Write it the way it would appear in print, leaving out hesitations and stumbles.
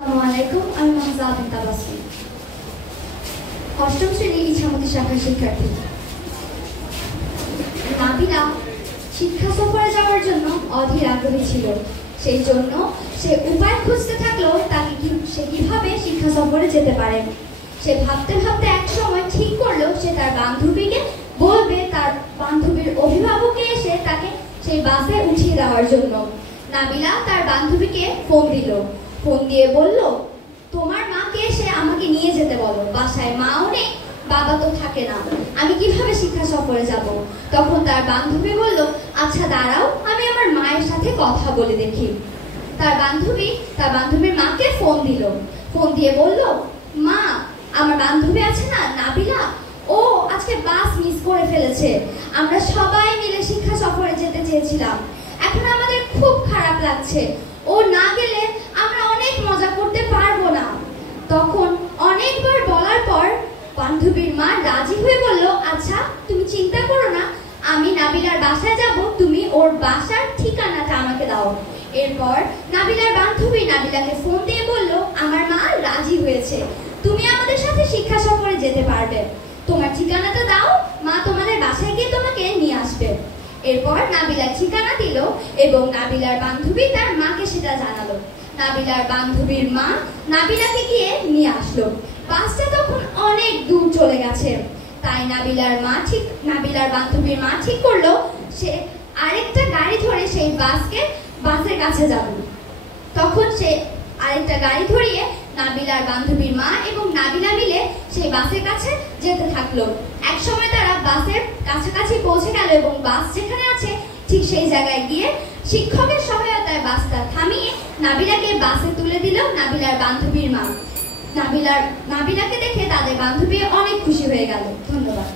আসসালামু আলাইকুম, আমি মাহজা বিন তাবাসসুম। অষ্টম শ্রেণীর ইছামতি শাখার শিক্ষার্থী। নাবিলা শিক্ষা সফরে যাওয়ার জন্য অধীর আগ্রহী ছিল। সেই জন্য সে উপায় খুঁজতে থাকলো সে কিভাবে শিক্ষা সফরে যেতে পারে। সে ভাবতে ভাবতে এক সময় ঠিক করলো সে তার বান্ধবীকে বলবে তার বান্ধবীর অভিভাবককে এসে তাকে সেই বাসে উঠিয়ে দেওয়ার জন্য। নাবিলা তার বান্ধবীকে ফোন দিল। ফোন দিয়ে বলল, তোমার মাকে এসে আমাকে নিয়ে যেতে বলো, বাসায় মাও নেই, বাবা তো থাকে না, আমি কিভাবে শিক্ষা সফরে যাব। তখন তার বান্ধবী বলল, আচ্ছা দাঁড়াও, আমি আমার মায়ের সাথে কথা বলে দেখি। তার বান্ধবীর মাকে ফোন দিল। ফোন দিয়ে বলল, মা, আমার বান্ধবী আছে না নাবিলা, ও আজকে বাস মিস করে ফেলেছে। আমরা সবাই মিলে শিক্ষা সফরে যেতে চেয়েছিলাম, এখন আমাদের খুব খারাপ লাগছে। ও না গেলে আমরা অনেক মজা করতে পারবো না। তখন অনেকবার বলার পর বান্ধবীর মা রাজি হয়ে বলল, আচ্ছা তুমি চিন্তা করো না, আমি নাবিলার বাসায় যাব, তুমি ওর বাসার ঠিকানাটা আমাকে দাও। এরপর নাবিলার বান্ধবী নাবিলাকে ফোন দিয়ে বলল, আমার মা রাজি হয়েছে, তুমি আমাদের সাথে শিক্ষা সফরে যেতে পারবে, তোমার ঠিকানাটা দাও, মা তোমাদের বাসায় গিয়ে তোমাকে নিয়ে আসবে। এরপর নাবিলার ঠিকানা দিল এবং নাবিলার বান্ধবী তার মাকে সেটা জানালো। নাবিলার বান্ধবীর মা নাবিলাকে গিয়ে নিয়ে আসলো। বাসটা তখন অনেক দূর চলে গেছে, তাই নাবিলার বান্ধবীর মা ঠিক করলো সে আরেকটা গাড়ি ধরে সেই বাসের কাছে যাবে। তখন সে আরেকটা গাড়ি ধরিয়ে নাবিলার বান্ধবীর মা এবং নাবিলা মিলে সেই বাসের কাছে যেতে থাকলো। এক সময় তারা বাসের কাছাকাছি পৌঁছে গেল এবং বাস যেখানে আছে ঠিক সেই জায়গায় গিয়ে শিক্ষকের সহায়তায় বাসটা থামিয়ে নাবিলাকে বাসে তুলে দিল নাবিলার বান্ধবীর মা। নাবিলাকে দেখে তাদের বান্ধবী অনেক খুশি হয়ে গেল। ধন্যবাদ।